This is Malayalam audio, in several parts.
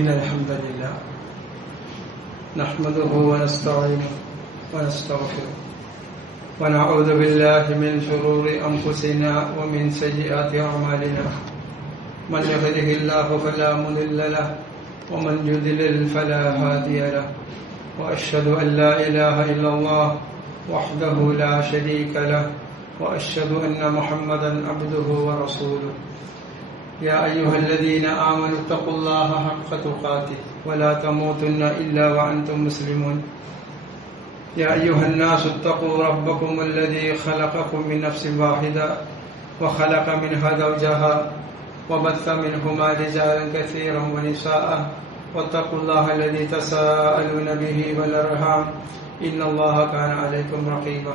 إن الحمد لله نحمده ونستعينه ونستغفره ونعوذ بالله من شرور أنفسنا ومن سيئات أعمالنا من يهده الله فلا مضل له ومن يضلل فلا هادي له وأشهد أن لا إله إلا الله وحده لا شريك له وأشهد أن محمدا عبده ورسوله يا أيها الذين آمنوا اتقوا الله حق تقاته ولا تموتن إلا وأنتم مسلمون يا أيها الناس اتقوا ربكم الذي خلقكم من نفس واحدة وخلق منها زوجها وبث منهما رجالا كثيرا ونساء واتقوا الله الذي تساءلون به والأرحام إن الله كان عليكم رقيبا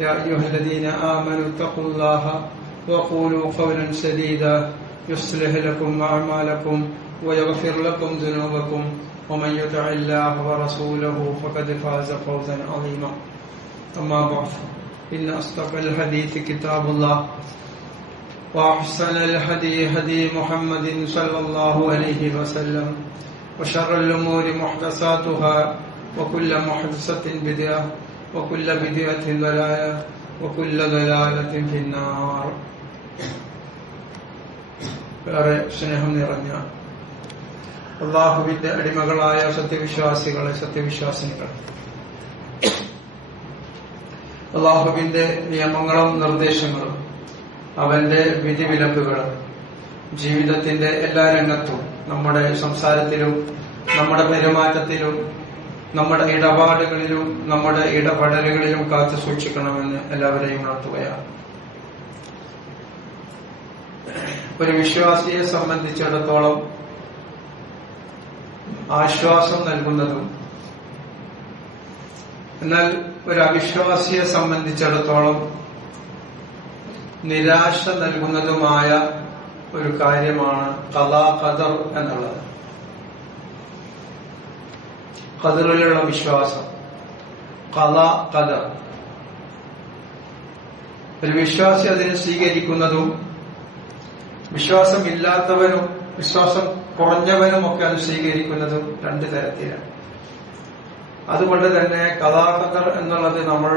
يا أيها الذين آمنوا اتقوا الله وقولوا قولا سديدا يصلح لكم أعمالكم ويغفر لكم ذنوبكم ومن يطع الله ورسوله فقد فاز فوزا عظيما أما بعد إن أصدق الحديث كتاب الله وأحسن الهدي هدي محمد صلى الله عليه وسلم وشر الأمور محدثاتها وكل محدثة بدعة وكل بدعة ضلالة وكل ضلالة في النار. വേറെ സ്നേഹം നിറഞ്ഞ അല്ലാഹുവിന്റെ അടിമകളായ സത്യവിശ്വാസികളെ, സത്യവിശ്വാസിനികൾ, അല്ലാഹുവിന്റെ നിയമങ്ങളും നിർദ്ദേശങ്ങളും അവന്റെ വിധിവിലക്കുകളും ജീവിതത്തിന്റെ എല്ലാ രംഗത്തും, നമ്മുടെ സംസാരത്തിലും നമ്മുടെ പെരുമാറ്റത്തിലും നമ്മുടെ ഇടപാടുകളിലും നമ്മുടെ ഇടപെടലുകളിലും കാത്തു സൂക്ഷിക്കണമെന്ന് എല്ലാവരെയും ഉണർത്തുകയാണ്. ഒരു വിശ്വാസിയെ സംബന്ധിച്ചിടത്തോളം ആശ്വാസം നൽകുന്നതും എന്നാൽ ഒരു അവിശ്വാസിയെ സംബന്ധിച്ചിടത്തോളം നിരാശ നൽകുന്നതുമായ ഒരു കാര്യമാണ് ഖദാ ഖദർ എന്നുള്ളത്. ഖദറിലുള്ള വിശ്വാസം, ഖദാ ഖദർ. ഒരു വിശ്വാസി അതിനെ സ്വീകരിക്കുന്നതും വിശ്വാസമില്ലാത്തവനും വിശ്വാസം കുറഞ്ഞവനും ഒക്കെ അത് സ്വീകരിക്കുന്നതും രണ്ടു തരത്തിലാണ്. അതുകൊണ്ട് തന്നെ ഖദാ ഖദർ എന്നുള്ളത് നമ്മൾ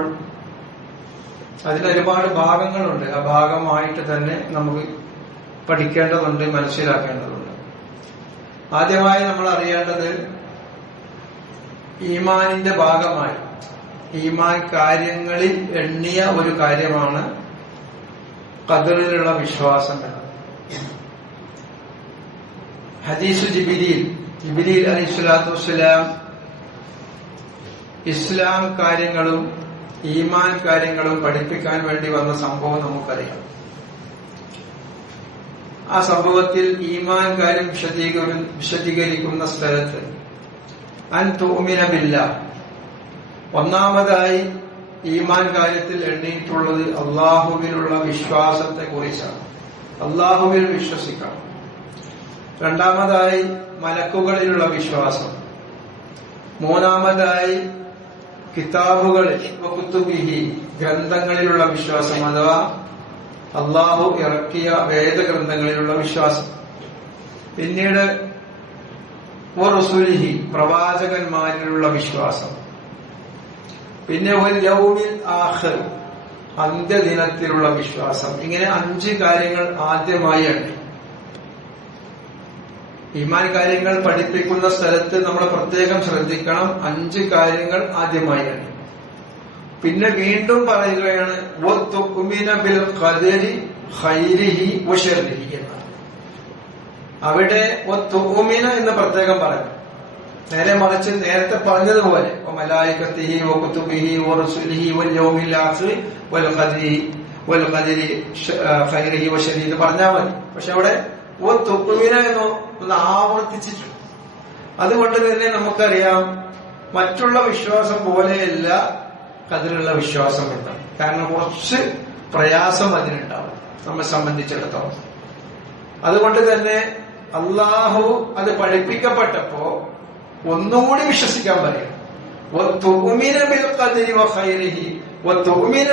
അതിന് ഒരുപാട് ഭാഗങ്ങളുണ്ട്. ആ ഭാഗമായിട്ട് തന്നെ നമുക്ക് പഠിക്കേണ്ടതുണ്ട്, മനസ്സിലാക്കേണ്ടതുണ്ട്. ആദ്യമായി നമ്മൾ അറിയേണ്ടത് ഈമാനിന്റെ ഭാഗമായി ഈമാൻ കാര്യങ്ങളിൽ എണ്ണിയ ഒരു കാര്യമാണ് ഖദറിലുള്ള വിശ്വാസം എന്നത്. ഹദീസ് ജിബ്രീൽ അലൈഹിസ്സലാത്തു വസ്സലാം ഇസ്ലാം കാര്യങ്ങളും ഈമാൻ കാര്യങ്ങളും പഠിപ്പിക്കാൻ വേണ്ടി വന്ന സംഭവം നമുക്കറിയാം. ആ സംഭവത്തിൽ ഈമാൻ കാര്യം വിശദീകരിക്കുന്ന സ്ഥലത്ത് അൻ തുഅ്മിന ബില്ലാഹ്, ഒന്നാമതായി ഈമാൻ കാര്യത്തിൽ എണ്ണിയിട്ടുള്ളത് അള്ളാഹുവിലുള്ള വിശ്വാസത്തെ കുറിച്ചാണ്. അള്ളാഹുവിൽ വിശ്വസിക്കണം. രണ്ടാമതായി മലക്കുകളിലുള്ള വിശ്വാസം. മൂന്നാമതായി കിതാബുകളിൽ വകുതുബിഹി, ഗ്രന്ഥങ്ങളിലുള്ള വിശ്വാസം അഥവാ അള്ളാഹു ഇറക്കിയ വേദഗ്രന്ഥങ്ങളിലുള്ള വിശ്വാസം. പിന്നീട് വറസൂലിഹി, പ്രവാചകന്മാരിലുള്ള വിശ്വാസം. പിന്നെ ഒരു യൗമിൽ ആഖിർ, അന്ത്യദിനത്തിലുള്ള വിശ്വാസം. ഇങ്ങനെ 5 കാര്യങ്ങൾ ആദ്യമായി എണ്ണി. ഈമാൻ കാര്യങ്ങൾ പഠിപ്പിക്കുന്ന സ്ഥലത്ത് നമ്മൾ പ്രത്യേകം ശ്രദ്ധിക്കണം. 5 കാര്യങ്ങൾ ആദ്യമായി എണ്ണി. പിന്നെ വീണ്ടും പറയുകയാണ് വതുഅ്മിന ബിൽ ഖദരി ഖൈരിഹി വശർരിഹി എന്നാണ്. അവിടെ വതുഅ്മിന എന്ന് പ്രത്യേകം പറഞ്ഞു. നേരെ മറിച്ച് നേരത്തെ പറഞ്ഞതുപോലെ മലായികത്തിഹി വകുതുബിഹി വറസൂലിഹി വൽ യൗമിൽ ആഖിർ വൽ ഖദരി ഖൈരിഹി വശർരിഹി എന്ന് പറഞ്ഞാൽ മതി. പക്ഷെ അവിടെ വതുഅ്മിന എന്ന് ഒന്ന് ആവർത്തിച്ചിട്ടുണ്ട്. അതുകൊണ്ട് തന്നെ നമുക്കറിയാം മറ്റുള്ള വിശ്വാസം പോലെയല്ല ഖദറിലുള്ള വിശ്വാസം ഉണ്ടാവും. കാരണം കുറച്ച് പ്രയാസം അതിനുണ്ടാവും നമ്മെ സംബന്ധിച്ചിടത്തോളം. അതുകൊണ്ട് തന്നെ അള്ളാഹു അത് പഠിപ്പിക്കപ്പെട്ടപ്പോ ഒന്നുകൂടി വിശ്വസിക്കാൻ പറയും. വതുഅ്മിന ബിൽ ഖദരി വഖൈരിഹി വതുഅ്മിന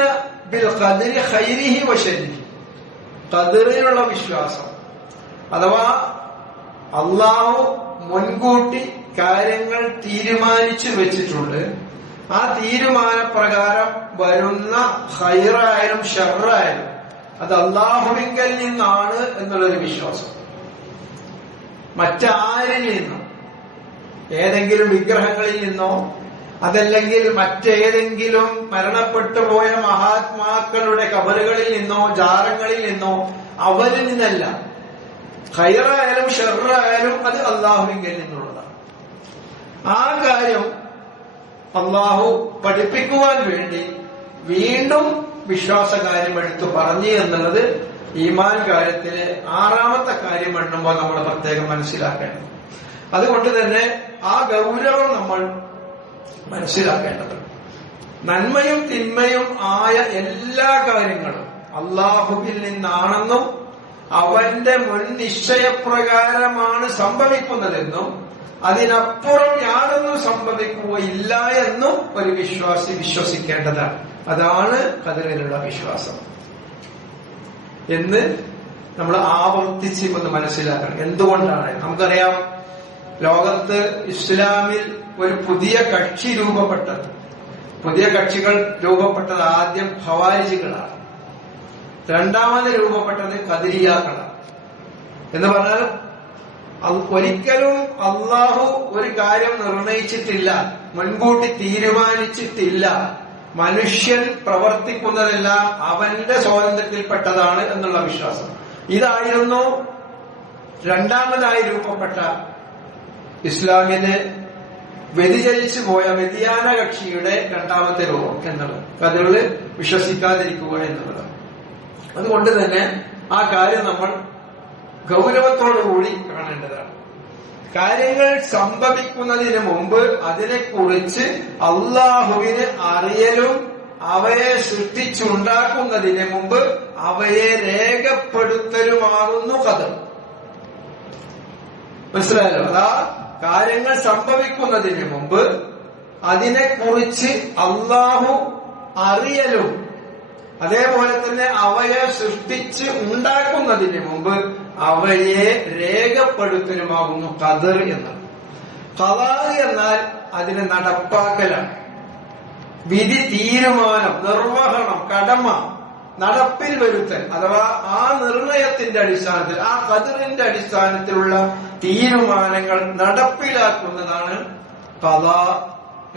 ബിൽ ഖദരി ഖൈരിഹി വശർരിഹി. ഖദറിലുള്ള വിശ്വാസം അഥവാ അള്ളാഹു മുൻകൂട്ടി കാര്യങ്ങൾ തീരുമാനിച്ചു വെച്ചിട്ടുണ്ട്. ആ തീരുമാനപ്രകാരം വരുന്ന ഖൈറായാലും ഷർറായാലും അത് അള്ളാഹുവിങ്കൽ നിന്നാണ് എന്നുള്ളൊരു വിശ്വാസം. മറ്റാരിൽ നിന്നോ, ഏതെങ്കിലും വിഗ്രഹങ്ങളിൽ നിന്നോ, അതല്ലെങ്കിൽ മറ്റേതെങ്കിലും മരണപ്പെട്ടു പോയ മഹാത്മാക്കളുടെ ഖബറുകളിൽ നിന്നോ ജാറങ്ങളിൽ നിന്നോ അവരിൽ നിന്നല്ല. ഖൈറായാലും ഷർറായാലും അത് അള്ളാഹുവിങ്കൽ നിന്നുള്ളതാണ്. ആ കാര്യം അള്ളാഹു പഠിപ്പിക്കുവാൻ വേണ്ടി വീണ്ടും വിശ്വാസകാര്യം എടുത്തു പറഞ്ഞു എന്നുള്ളത് ഈമാൻ കാര്യത്തിലെ 6ാമത്തെ കാര്യം എണ്ണുമ്പോൾ നമ്മൾ പ്രത്യേകം മനസ്സിലാക്കേണ്ടത്. അതുകൊണ്ട് തന്നെ ആ ഗൗരവം നമ്മൾ മനസ്സിലാക്കേണ്ടത്. നന്മയും തിന്മയും ആയ എല്ലാ കാര്യങ്ങളും അള്ളാഹുവിൽ നിന്നാണെന്നും അവന്റെ മുൻ നിശ്ചയപ്രകാരമാണ് സംഭവിക്കുന്നതെന്നും അതിനപ്പുറം യാതൊന്നും സംഭവിക്കുകയില്ല എന്നും ഒരു വിശ്വാസി വിശ്വസിക്കേണ്ടതാണ്. അതാണ് ഖദറിലുള്ള വിശ്വാസം എന്ന് നമ്മൾ ആവർത്തിച്ച് ഒന്ന് മനസ്സിലാക്കണം. എന്തുകൊണ്ടാണ്? നമുക്കറിയാം, ലോകത്ത് ഇസ്ലാമിൽ ഒരു പുതിയ കക്ഷി രൂപപ്പെട്ടത്, പുതിയ കക്ഷികൾ രൂപപ്പെട്ടത് ആദ്യം ഖവാരിജികളാണ്. രണ്ടാമത് രൂപപ്പെട്ടത് ഖദരിയാക്കളാണ്. എന്ന് പറഞ്ഞാൽ ഒരിക്കലും അള്ളാഹു ഒരു കാര്യം നിർണയിച്ചിട്ടില്ല, മുൻകൂട്ടി തീരുമാനിച്ചിട്ടില്ല. മനുഷ്യൻ പ്രവർത്തിക്കുന്നതെല്ലാം അവന്റെ സ്വാതന്ത്ര്യത്തിൽപ്പെട്ടതാണ് എന്നുള്ള വിശ്വാസം. ഇതായിരുന്നു രണ്ടാമതായി രൂപപ്പെട്ട ഇസ്ലാമിന് വ്യതിചലിച്ചു പോയ വ്യതിയാന കക്ഷിയുടെ രണ്ടാമത്തെ രൂപം എന്നുള്ളത്. ഖദറിൽ വിശ്വസിക്കാതിരിക്കുക എന്നുള്ളത്. അതുകൊണ്ട് തന്നെ ആ കാര്യം നമ്മൾ ഗൗരവത്തോടുകൂടി കാണേണ്ടതാണ്. കാര്യങ്ങൾ സംഭവിക്കുന്നതിന് മുമ്പ് അതിനെക്കുറിച്ച് അള്ളാഹുവിന് അറിയലും അവയെ സൃഷ്ടിച്ചുണ്ടാക്കുന്നതിന് മുമ്പ് അവയെ രേഖപ്പെടുത്തലുമാകുന്നു ഖദർ. മനസ്സിലായല്ലോ? അതാ കാര്യങ്ങൾ സംഭവിക്കുന്നതിന് മുമ്പ് അതിനെക്കുറിച്ച് അള്ളാഹു അറിയലും അതേപോലെ തന്നെ അവയെ സൃഷ്ടിച്ച് ഉണ്ടാക്കുന്നതിന് മുമ്പ് അവയെ രേഖപ്പെടുത്തലുമാകുന്നു ഖദർ എന്നത്. ഖദാ എന്നാൽ അതിനെ നടപ്പാക്കലാണ്. വിധി, തീരുമാനം, നിർവഹണം, കടമ നടപ്പിൽ വരുത്തൽ, അഥവാ ആ നിർണയത്തിന്റെ അടിസ്ഥാനത്തിൽ, ആ ഖദറിന്റെ അടിസ്ഥാനത്തിലുള്ള തീരുമാനങ്ങൾ നടപ്പിലാക്കുന്നതാണ് ഖദാ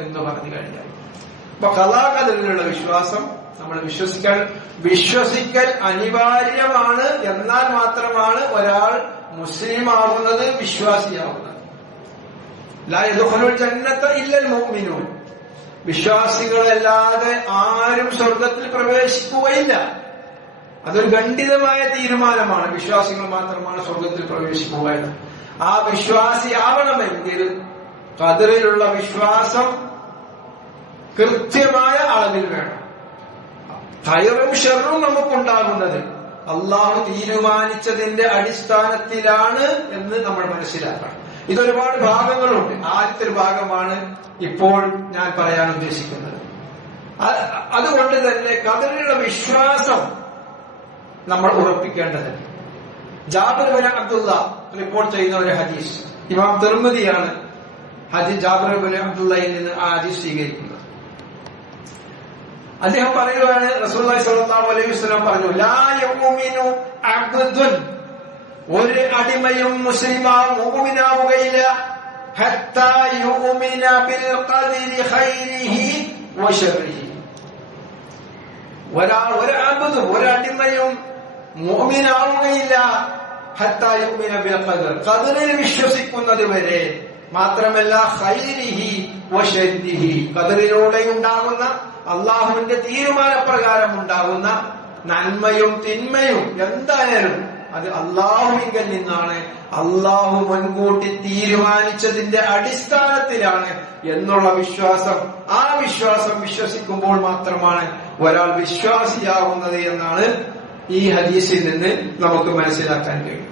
എന്ന് പറഞ്ഞു കഴിഞ്ഞാൽ. അപ്പൊ ഖദാ ഖദറിലുള്ള വിശ്വാസം നമ്മൾ വിശ്വസിക്കൽ അനിവാര്യമാണ്. എന്നാൽ മാത്രമാണ് ഒരാൾ മുസ്ലിം ആകുന്നത്, വിശ്വാസിയാകുന്നത്. ലാ യദ്ഖുലുൽ ജന്നത ഇല്ലൽ മുഅ്മിനൂൻ. വിശ്വാസികളല്ലാതെ ആരും സ്വർഗത്തിൽ പ്രവേശിക്കുകയില്ല. അതൊരു ഖണ്ഡിതമായ തീരുമാനമാണ്. വിശ്വാസികൾ മാത്രമാണ് സ്വർഗത്തിൽ പ്രവേശിക്കുക എന്ന്. ആ വിശ്വാസിയാവണമെങ്കിൽ ഖദറിലുള്ള വിശ്വാസം കൃത്യമായ അളവിൽ വേണം. ഖൈറും ഷർറും നമുക്കുണ്ടാകുന്നത് അള്ളാഹു തീരുമാനിച്ചതിന്റെ അടിസ്ഥാനത്തിലാണ് എന്ന് നമ്മൾ മനസ്സിലാക്കണം. ഇതൊരുപാട് ഭാഗങ്ങളുണ്ട്. ആദ്യത്തെ ഒരു ഭാഗമാണ് ഇപ്പോൾ ഞാൻ പറയാൻ ഉദ്ദേശിക്കുന്നത്. അതുകൊണ്ട് തന്നെ ഖദറിലുള്ള വിശ്വാസം നമ്മൾ ഉറപ്പിക്കേണ്ടതുണ്ട്. ജാബിർ ബിൻ അബ്ദുള്ള റിപ്പോർട്ട് ചെയ്യുന്ന ഒരു ഹദീസ്, ഇമാം തിർമിദിയാണ് ജാബിർ ബിൻ അബ്ദുള്ളയിൽ നിന്ന് ആ ഹദീസ് സ്വീകരിക്കുന്നത്. അദ്ദേഹം പറയുകയാണ്, റസൂലുള്ളാഹി സ്വല്ലല്ലാഹു അലൈഹി വസല്ലം പറഞ്ഞു, ലാ യുമിനു അബ്ദുൻ, ഒരു അടിമയും മുഅ്മിനാവുകയില്ല, ഹത്താ യുമിന ബിൽ ഖദരി ഖൈരിഹി വശർരിഹി. ഒരു അടിമയും മുഅ്മിനാവുകയില്ല ഹത്താ യുമിന ബിൽ ഖദർ, ഖദറിൽ വിശ്വസിക്കുന്നത് വരെ. മാത്രമല്ല ഖൈരിഹി വശർരിഹി, ഖദറിലൂടെ ഉണ്ടാകുന്ന അള്ളാഹുവിന്റെ തീരുമാനപ്രകാരം ഉണ്ടാകുന്ന നന്മയും തിന്മയും എന്തായാലും അത് അള്ളാഹുവിങ്കൽ നിന്നാണ്, അള്ളാഹു മുൻകൂട്ടി തീരുമാനിച്ചതിന്റെ അടിസ്ഥാനത്തിലാണ് എന്നുള്ള വിശ്വാസം. ആ വിശ്വാസം വിശ്വസിക്കുമ്പോൾ മാത്രമാണ് ഒരാൾ വിശ്വാസിയാവുന്നത് എന്നാണ് ഈ ഹദീസിൽ നിന്ന് നമുക്ക് മനസ്സിലാക്കാൻ കഴിയും.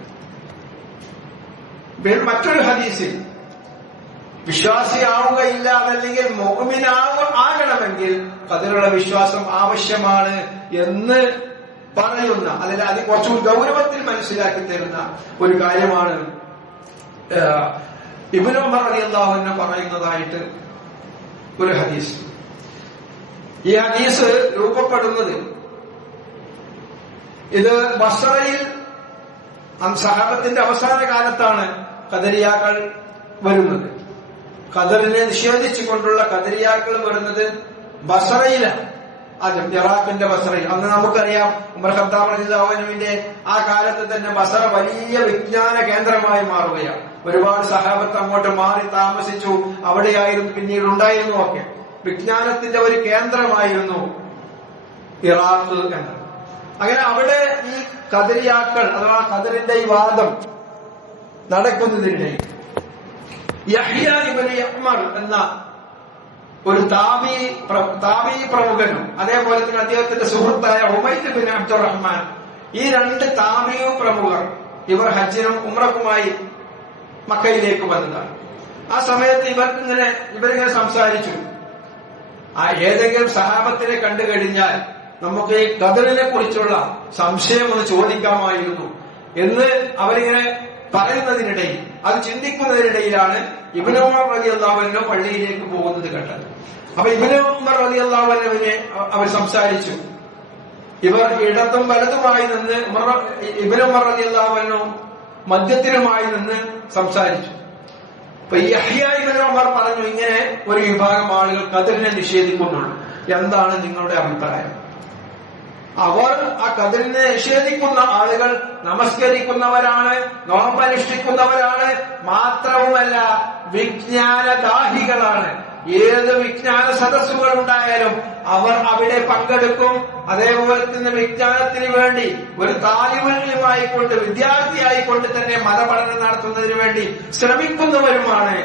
മറ്റൊരു ഹദീസിൽ വിശ്വാസിയാവുകയില്ല, അതല്ലെങ്കിൽ മുഅ്മിനാകണമെങ്കിൽ ഖദറിലുള്ള വിശ്വാസം ആവശ്യമാണ് എന്ന് പറയുന്ന, അതിൽ അത് കുറച്ചുകൂടി ഗൗരവത്തിൽ മനസ്സിലാക്കി തരുന്ന ഒരു കാര്യമാണ് ഇബ്നു ഉമർ റളിയല്ലാഹു അൻഹു പറയുന്നതായിട്ട് ഒരു ഹദീസ്. ഈ ഹദീസ് രൂപപ്പെടുന്നത് ഇത് ബസ്രയിൽ സഹാബത്തിന്റെ അവസാന കാലത്താണ് ഖദരിയാക്കൾ വരുന്നത്. ഖദറിനെ നിഷേധിച്ചുകൊണ്ടുള്ള ഖദരിയാക്കൾ വരുന്നത് ബസ്രയിലാണ്. ആദ്യം ഇറാഖിന്റെ ബസ്രയിൽ. അന്ന് നമുക്കറിയാം ഉമർ ഖത്താബ് റളിയല്ലാഹു അൻഹുവിന്റെ ആ കാലത്ത് തന്നെ ബസ്ര വലിയ വിജ്ഞാന കേന്ദ്രമായി മാറുകയാണ്. ഒരുപാട് സഹാബത്ത് അങ്ങോട്ട് മാറി താമസിച്ചു. അവിടെയായിരുന്നു പിന്നീട് ഉണ്ടായിരുന്നു ഒക്കെ. വിജ്ഞാനത്തിന്റെ ഒരു കേന്ദ്രമായിരുന്നു ഇറാഖ് എന്നത്. അങ്ങനെ അവിടെ ഈ ഖദരിയാക്കൾ അഥവാ ഖദറിന്റെ ഈ വാദം നടക്കുന്നതിനിടയിൽ യഹ്യ ഇബ്നു യഅ്മർ എന്ന ഒരു താബി പ്രമുഖനും അതേപോലെ തന്നെ അദ്ദേഹത്തിന്റെ സുഹൃത്തായ ഉമൈദ് ബിൻ അബ്ദുറഹ്മാൻ, ഈ രണ്ട് താബി പ്രമുഖർ ഇവർ ഹജ്ജിനും ഉംറക്കുമായി മക്കയിലേക്ക് വന്നതാണ്. ആ സമയത്ത് ഇവരിങ്ങനെ സംസാരിച്ചു. ഏതെങ്കിലും സഹാബത്തിനെ കണ്ടു കഴിഞ്ഞാൽ നമുക്ക് ഈ ഖദറിനെ കുറിച്ചുള്ള സംശയം ഒന്ന് ചോദിക്കാമായിരുന്നു എന്ന് അവരിങ്ങനെ പറയുന്നതിനിടയിൽ, അത് ചിന്തിക്കുന്നതിനിടയിലാണ് ഇബ്നു ഉമർ റളിയല്ലാഹു അൻഹു പള്ളിയിലേക്ക് പോകുന്നത് കണ്ടത്. അപ്പൊ ഇബ്നു ഉമർ റളിയല്ലാഹു അൻഹുവിനെ അവർ സംസാരിച്ചു. ഇവർ ഇടത്തും വലതുമായി നിന്ന് ഇബ്നു ഉമർ റളിയല്ലാഹു അൻഹു മധ്യത്തിലുമായി നിന്ന് സംസാരിച്ചു. അപ്പൊ യഹ്യ ഇബ്നു ഉമർ പറഞ്ഞു, ഇങ്ങനെ ഒരു വിഭാഗം ആളുകൾ ഖദറിനെ നിഷേധിക്കുന്നുണ്ട്, എന്താണ് നിങ്ങളുടെ അഭിപ്രായം? അവർ ആ ഖദറിനെ നിഷേധിക്കുന്ന ആളുകൾ നമസ്കരിക്കുന്നവരാണ്, നോമ്പനുഷ്ഠിക്കുന്നവരാണ്, മാത്രവുമല്ല വിജ്ഞാനദാഹികളാണ്. ഏത് വിജ്ഞാന സദസ്സുകൾ ഉണ്ടായാലും അവർ അവിടെ പങ്കെടുക്കും. അതേപോലെ തന്നെ വിജ്ഞാനത്തിന് വേണ്ടി ഒരു താലിബുൽഇൽമായിക്കൊണ്ട് വിദ്യാർത്ഥിയായിക്കൊണ്ട് തന്നെ മതപഠനം നടത്തുന്നതിന് വേണ്ടി ശ്രമിക്കുന്നവരുമാണ്.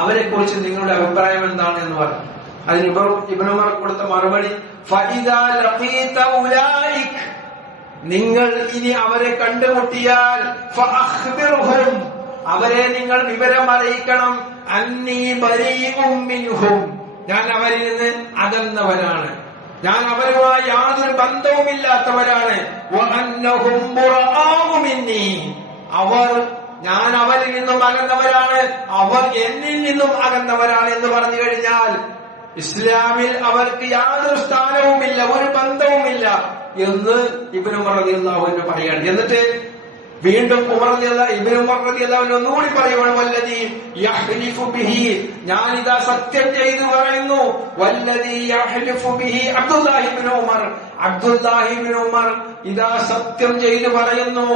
അവരെ കുറിച്ച് നിങ്ങളുടെ അഭിപ്രായം എന്താണ് എന്ന് പറഞ്ഞു. അതിന് ഇബ്നു ഉമർ കൊടുത്ത മറുപടി, ഫഇദാ ലഖീത ഉലൈക, നിങ്ങൾ ഇനി അവരെ കണ്ടുമുട്ടിയാൽ ഫഅഖ്ബിർഹും, അവരെ നിങ്ങൾ വിവരം അറിയിക്കണം, അന്നീ ബരീഉം മിൻഹും, ഞാൻ അവരിൽ നിന്ന് അകന്നവരാണ്, ഞാൻ അവരുമായി യാതൊരു ബന്ധവുമില്ലാത്തവരാണ്. വഅന്നഹും ബുറാഉ മിന്നീ, ഞാൻ അവരിൽ നിന്നും അകന്നവരാണ്, അവർ എന്നിൽ നിന്നും അകന്നവരാണ് എന്ന് പറഞ്ഞു കഴിഞ്ഞാൽ ഇസ്ലാമിൽ അവർക്ക് യാതൊരു സ്ഥാനവുമില്ല, ഒരു ബന്ധവുമില്ല എന്ന് ഇബ്നു ഉമർ റളിയല്ലാഹു അൻഹു പറയാണ്. എന്നിട്ട് വീണ്ടും ഇബ്നു ഉമർ റളിയല്ലാഹു അൻഹു ഒന്നുകൂടി പറയുവാണ്, വല്ലദീ യഹ്ലിഫു ബിഹി, ഞാനിതാ സത്യം ചെയ്തു പറയുന്നു, വല്ലദീ യഹ്ലിഫു ബിഹി അബ്ദുല്ലാഹി ഇബ്നു ഉമർ, അബ്ദുല്ലാഹി ഇബ്നു ഉമർ ഇതാ സത്യം ചെയ്തു പറയുന്നു,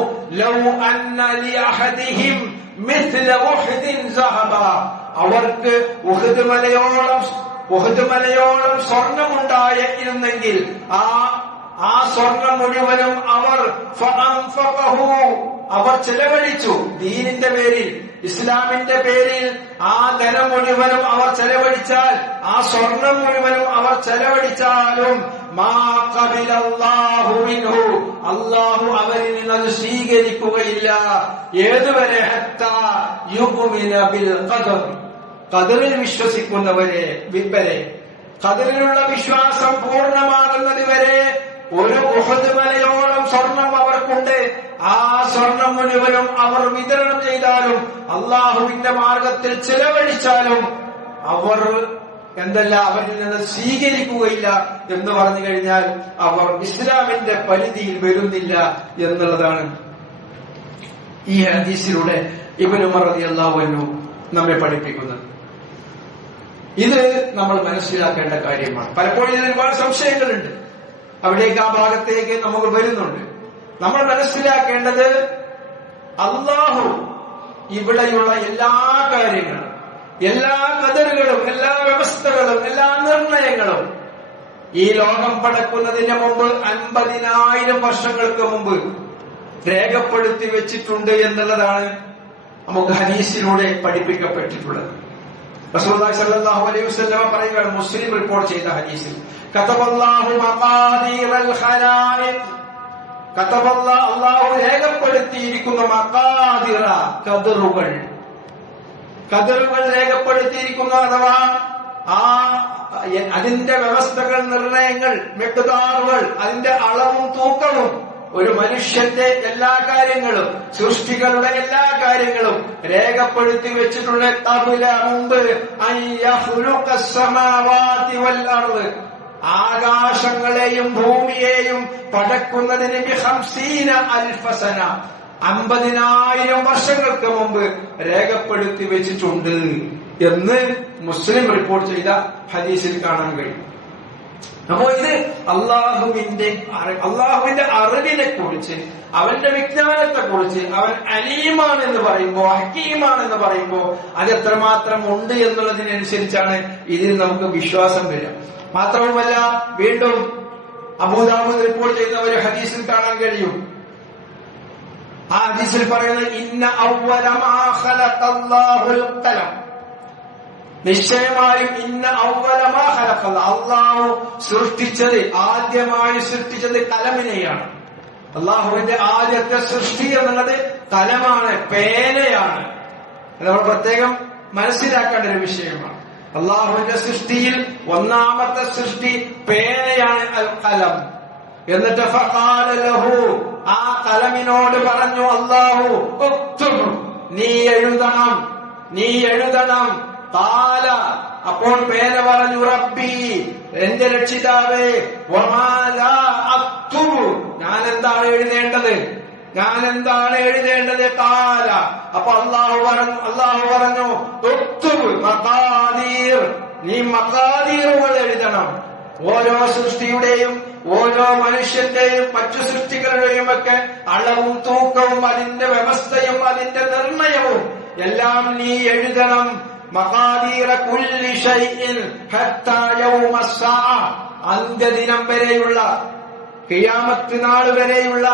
ലൗ അന്ന ലി അഹദിഹിം മിസ്ല ഉഹ്ദിൻ സഹബ, അവർക്ക് ഉഹദ് മലയോളം സ്വർണമുണ്ടായിരുന്നെങ്കിൽ ആ സ്വർണം മുഴുവനും അവർ ചെലവഴിച്ചു. ദീനിന്റെ പേരിൽ, ഇസ്ലാമിന്റെ പേരിൽ ആ ധനം മുഴുവനും അവർ ചെലവഴിച്ചാൽ, ആ സ്വർണം മുഴുവനും അവർ ചെലവഴിച്ചാലും അല്ലാഹു അവരിൽ നിന്നത് സ്വീകരിക്കുകയില്ല. ഏതുവരെ? ഹത്താ യുഅ്മിന ബിൽ ഖദർ, ഖദറിൽ വിശ്വസിക്കുന്നവരെ വരെ, ഖദറിലുള്ള വിശ്വാസം പൂർണ്ണമാകുന്നത് വരെ ഒരു ഉഹദ് മലയോളം സ്വർണം അവർക്കുണ്ട്. ആ സ്വർണം മുഴുവനും അവർ വിതരണം ചെയ്താലും അള്ളാഹുവിന്റെ മാർഗത്തിൽ ചെലവഴിച്ചാലും അവർ അവരിൽ നിന്ന് സ്വീകരിക്കുകയില്ല എന്ന് പറഞ്ഞു കഴിഞ്ഞാൽ അവർ ഇസ്ലാമിന്റെ പരിധിയിൽ വരുന്നില്ല എന്നുള്ളതാണ് ഈ ഹദീസിലൂടെ ഇബ്നു ഉമർ റളിയല്ലാഹു അൻഹു നമ്മെ പഠിപ്പിക്കുന്നത്. ഇത് നമ്മൾ മനസ്സിലാക്കേണ്ട കാര്യമാണ്. പലപ്പോഴും ഇതിന് ഒരുപാട് സംശയങ്ങളുണ്ട്, അവിടേക്ക് ആ ഭാഗത്തേക്ക് നമുക്ക് വരുന്നുണ്ട്. നമ്മൾ മനസ്സിലാക്കേണ്ടത്, അള്ളാഹു ഇവിടെയുള്ള എല്ലാ കാര്യങ്ങളും, എല്ലാ ഖദറുകളും, എല്ലാ വ്യവസ്ഥകളും, എല്ലാ നിർണയങ്ങളും ഈ ലോകം പടക്കുന്നതിന് മുമ്പ് 50,000 വർഷങ്ങൾക്ക് മുമ്പ് രേഖപ്പെടുത്തി വെച്ചിട്ടുണ്ട് എന്നുള്ളതാണ് നമുക്ക് ഹദീസിലൂടെ പഠിപ്പിക്കപ്പെട്ടിട്ടുള്ളത്. റസൂലുള്ളാഹി സ്വല്ലല്ലാഹു അലൈഹി വസല്ലം പറയുകയാണ്, മുസ്ലിം റിപ്പോർട്ട് ചെയ്ത ഹദീസിൽ, കതബല്ലാഹു മഖാദീറൽ ഖലായിഖ്, അല്ലാഹു രേഖപ്പെടുത്തിയിരിക്കുന്ന മഖാദിറ, ഖദറുകൾ രേഖപ്പെടുത്തിയിരിക്കുന്ന, അഥവാ അതിന്റെ വ്യവസ്ഥകൾ, നിർണയങ്ങൾ, മിഖ്ദാറുകൾ, അതിന്റെ അളവും തൂക്കവും ഒരു മനുഷ്യന്റെ എല്ലാ കാര്യങ്ങളും, സൃഷ്ടികളുടെ എല്ലാ കാര്യങ്ങളും രേഖപ്പെടുത്തി വെച്ചിട്ടുണ്ട്. ഖബല മുമ്പ് അൻ യഖ്ലുഖസ് സമാവാതി വൽ അർദ്, ആകാശങ്ങളെയും ഭൂമിയെയും പടക്കുന്നതിന് 50,000 സന, 50,000 വർഷങ്ങൾക്ക് മുമ്പ് രേഖപ്പെടുത്തി വെച്ചിട്ടുണ്ട് എന്ന് മുസ്ലിം റിപ്പോർട്ട് ചെയ്ത ഹദീസിൽ കാണാൻ കഴിയും. അപ്പോ ഇത് അള്ളാഹുവിന്റെ അറിവിനെ കുറിച്ച്, അവന്റെ വിജ്ഞാനത്തെ കുറിച്ച്, അവൻ അലീമാണെന്ന് പറയുമ്പോ, ഹക്കീമാണെന്ന് പറയുമ്പോ അത് എത്രമാത്രം ഉണ്ട് എന്നുള്ളതിനനുസരിച്ചാണ് ഇതിൽ നമുക്ക് വിശ്വാസം വരിക. മാത്രവുമല്ല, വീണ്ടും അബൂദാവൂദ് റിപ്പോർട്ട് ചെയ്ത ഒരു ഹദീസിൽ കാണാൻ കഴിയും. ആ ഹദീസിൽ പറയുന്നത് ഇന്ന അവ്വല മാ ഖലഖല്ലാഹുൽ ഖലം, നിശ്ചയമായും ഇന്ന അവ്വല മാ ഖലഖല്ലാഹു, അല്ലാഹു സൃഷ്ടിച്ചത്, ആദ്യമായി സൃഷ്ടിച്ചത് കലമിനെയാണ്. അല്ലാഹുവിന്റെ ആദ്യത്തെ സൃഷ്ടി എന്നുള്ളത് കലമാണ്, പേനയാണ്. നമ്മൾ പ്രത്യേകം മനസ്സിലാക്കേണ്ട ഒരു വിഷയമാണ്. അള്ളാഹുവിന്റെ സൃഷ്ടിയിൽ ഒന്നാമത്തെ സൃഷ്ടി പേനയാണ്, അൽ ഖലം. എന്നിട്ട് ഫഖാല ലഹു, ആ കലമിനോട് പറഞ്ഞു അല്ലാഹു, ഉക്തുബ്, നീ എഴുതണം, നീ എഴുതണം. ഖാല, അപ്പോൾ പേന പറഞ്ഞു റബ്ബി, എന്റെ രക്ഷിതാവേ, വമാ ലാ അക്തുബ്, ഞാൻ എന്താണ് എഴുതേണ്ടത്, ഞാൻ എന്താണ് എഴുതേണ്ടത്? ഖാല, അപ്പൊ അള്ളാഹു പറഞ്ഞു ഉക്തുബ് മഖാദീർ, നീ മഖാദീറുകൾ എഴുതണം. ഓരോ സൃഷ്ടിയുടെയും, ഓരോ മനുഷ്യന്റെയും മറ്റു സൃഷ്ടികളുടെയും ഒക്കെ അളവും തൂക്കവും അതിന്റെ വ്യവസ്ഥയും അതിന്റെ നിർണയവും എല്ലാം നീ എഴുതണം. മഖാദീറ കുല്ലി ശൈഇൻ ഹത്താ യൗമസ്സാഅ, അന്ത്യദിനം വരെയുള്ള, ഖിയാമത്ത് നാൾ വരെയുള്ള